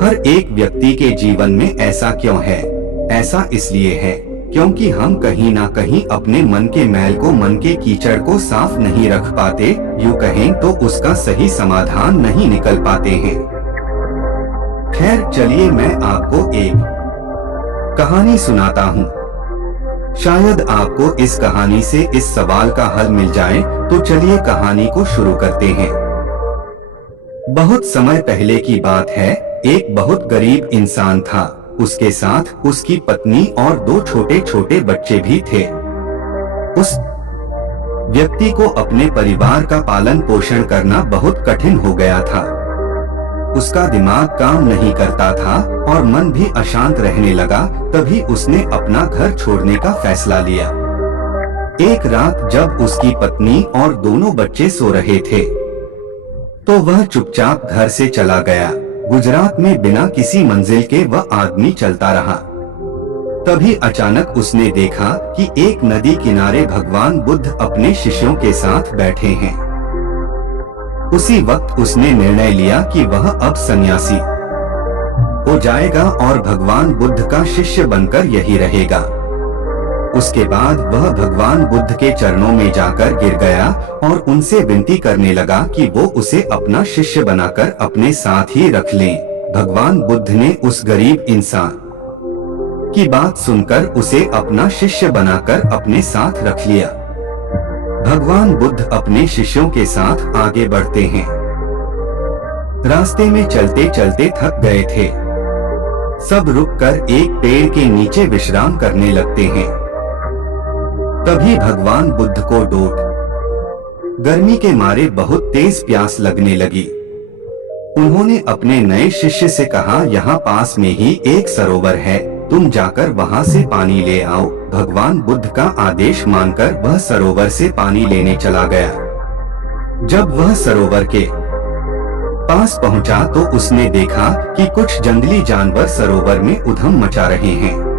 हर एक व्यक्ति के जीवन में ऐसा क्यों है? ऐसा इसलिए है क्योंकि हम कहीं ना कहीं अपने मन के मैल को, मन के कीचड़ को साफ नहीं रख पाते। यूं कहें तो उसका सही समाधान नहीं निकल पाते हैं। खैर चलिए मैं आपको एक कहानी सुनाता हूँ। शायद आपको इस कहानी से इस सवाल का हल मिल जाए। तो चलिए कहानी को शुरू करते हैं। बहुत समय पहले की बात है। एक बहुत गरीब इंसान था। उसके साथ उसकी पत्नी और दो छोटे छोटे बच्चे भी थे। उस व्यक्ति को अपने परिवार का पालन पोषण करना बहुत कठिन हो गया था। उसका दिमाग काम नहीं करता था और मन भी अशांत रहने लगा। तभी उसने अपना घर छोड़ने का फैसला लिया। एक रात जब उसकी पत्नी और दोनों बच्चे सो रहे थे तो वह चुपचाप घर से चला गया। गुजरात में बिना किसी मंजिल के वह आदमी चलता रहा। तभी अचानक उसने देखा कि एक नदी किनारे भगवान बुद्ध अपने शिष्यों के साथ बैठे हैं। उसी वक्त उसने निर्णय लिया कि वह अब सन्यासी हो जाएगा और भगवान बुद्ध का शिष्य बनकर यही रहेगा। उसके बाद वह भगवान बुद्ध के चरणों में जाकर गिर गया और उनसे विनती करने लगा कि वो उसे अपना शिष्य बनाकर अपने साथ ही रख लें। भगवान बुद्ध ने उस गरीब इंसान की बात सुनकर उसे अपना शिष्य बनाकर अपने साथ रख लिया। भगवान बुद्ध अपने शिष्यों के साथ आगे बढ़ते हैं। रास्ते में चलते चलते थक गए थे। सब रुककर एक पेड़ के नीचे विश्राम करने लगते हैं। तभी भगवान बुद्ध को गर्मी के मारे बहुत तेज प्यास लगने लगी। उन्होंने अपने नए शिष्य से कहा, यहाँ पास में ही एक सरोवर है, तुम जाकर वहाँ से पानी ले आओ। भगवान बुद्ध का आदेश मानकर वह सरोवर से पानी लेने चला गया। जब वह सरोवर के पास पहुँचा तो उसने देखा कि कुछ जंगली जानवर सरोवर में उधम मचा रहे हैं।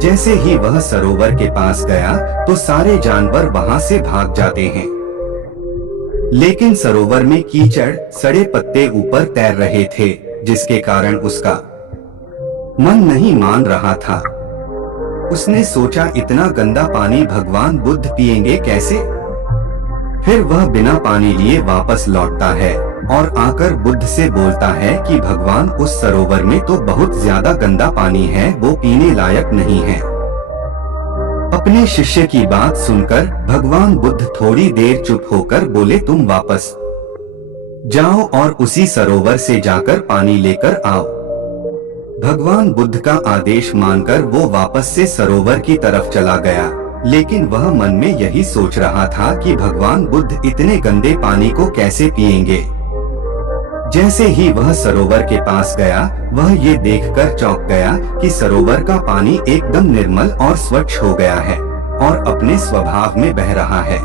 जैसे ही वह सरोवर के पास गया तो सारे जानवर वहां से भाग जाते हैं। लेकिन सरोवर में कीचड़, सड़े पत्ते ऊपर तैर रहे थे, जिसके कारण उसका मन नहीं मान रहा था। उसने सोचा, इतना गंदा पानी भगवान बुद्ध पिएंगे कैसे? फिर वह बिना पानी लिए वापस लौटता है और आकर बुद्ध से बोलता है कि भगवान, उस सरोवर में तो बहुत ज्यादा गंदा पानी है, वो पीने लायक नहीं है। अपने शिष्य की बात सुनकर भगवान बुद्ध थोड़ी देर चुप होकर बोले, तुम वापस जाओ और उसी सरोवर से जाकर पानी लेकर आओ। भगवान बुद्ध का आदेश मानकर वो वापस से सरोवर की तरफ चला गया। लेकिन वह मन में यही सोच रहा था कि भगवान बुद्ध इतने गंदे पानी को कैसे पिएंगे। जैसे ही वह सरोवर के पास गया, वह ये देखकर चौंक गया कि सरोवर का पानी एकदम निर्मल और स्वच्छ हो गया है और अपने स्वभाव में बह रहा है।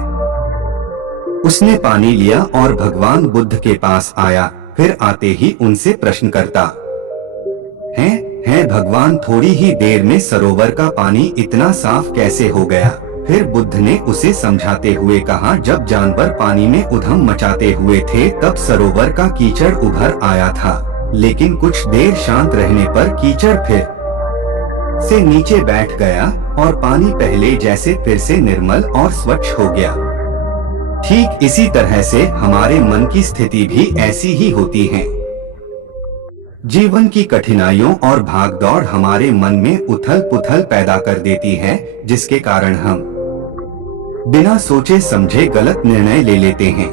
उसने पानी लिया और भगवान बुद्ध के पास आया। फिर आते ही उनसे प्रश्न करता है भगवान, थोड़ी ही देर में सरोवर का पानी इतना साफ कैसे हो गया? फिर बुद्ध ने उसे समझाते हुए कहा, जब जानवर पानी में उधम मचाते हुए थे तब सरोवर का कीचड़ उभर आया था, लेकिन कुछ देर शांत रहने पर कीचड़ फिर से नीचे बैठ गया और पानी पहले जैसे फिर से निर्मल और स्वच्छ हो गया। ठीक इसी तरह से हमारे मन की स्थिति भी ऐसी ही होती है। जीवन की कठिनाइयों और भागदौड़ हमारे मन में उथल पुथल पैदा कर देती है, जिसके कारण हम बिना सोचे समझे गलत निर्णय ले लेते हैं।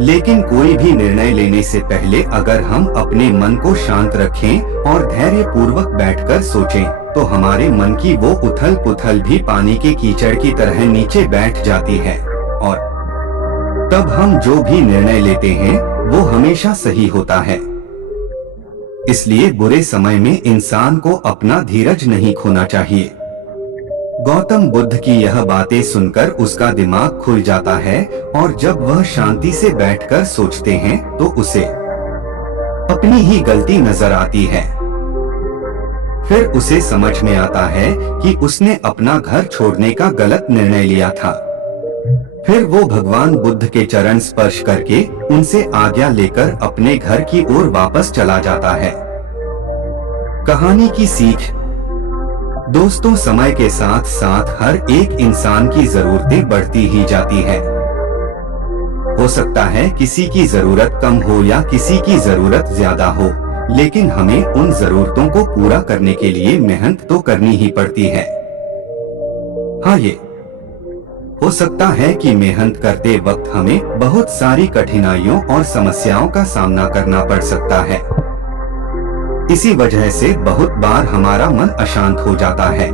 लेकिन कोई भी निर्णय लेने से पहले अगर हम अपने मन को शांत रखें और धैर्य पूर्वक बैठकर सोचें, तो हमारे मन की वो उथल पुथल भी पानी के कीचड़ की तरह नीचे बैठ जाती है और तब हम जो भी निर्णय लेते हैं वो हमेशा सही होता है। इसलिए बुरे समय में इंसान को अपना धीरज नहीं खोना चाहिए। गौतम बुद्ध की यह बातें सुनकर उसका दिमाग खुल जाता है और जब वह शांति से बैठकर सोचते हैं तो उसे अपनी ही गलती नजर आती है। फिर उसे समझ में आता है कि उसने अपना घर छोड़ने का गलत निर्णय लिया था। फिर वो भगवान बुद्ध के चरण स्पर्श करके उनसे आज्ञा लेकर अपने घर की ओर वापस चला जाता है। कहानी की सीख। दोस्तों, समय के साथ साथ हर एक इंसान की जरूरतें बढ़ती ही जाती है। हो सकता है किसी की जरूरत कम हो या किसी की जरूरत ज्यादा हो, लेकिन हमें उन जरूरतों को पूरा करने के लिए मेहनत तो करनी ही पड़ती है। हाँ, ये हो सकता है कि मेहनत करते वक्त हमें बहुत सारी कठिनाइयों और समस्याओं का सामना करना पड़ सकता है। इसी वजह से बहुत बार हमारा मन अशांत हो जाता है,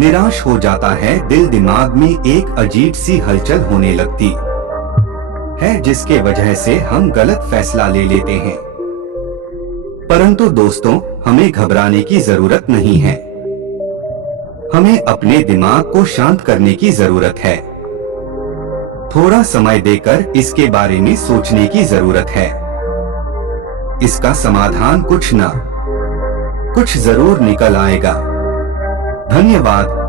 निराश हो जाता है, दिल दिमाग में एक अजीब सी हलचल होने लगती है, जिसके वजह से हम गलत फैसला ले लेते हैं। परंतु दोस्तों, हमें घबराने की जरूरत नहीं है। हमें अपने दिमाग को शांत करने की जरूरत है। थोड़ा समय देकर इसके बारे में सोचने की जरूरत है। इसका समाधान कुछ ना कुछ जरूर निकल आएगा। धन्यवाद।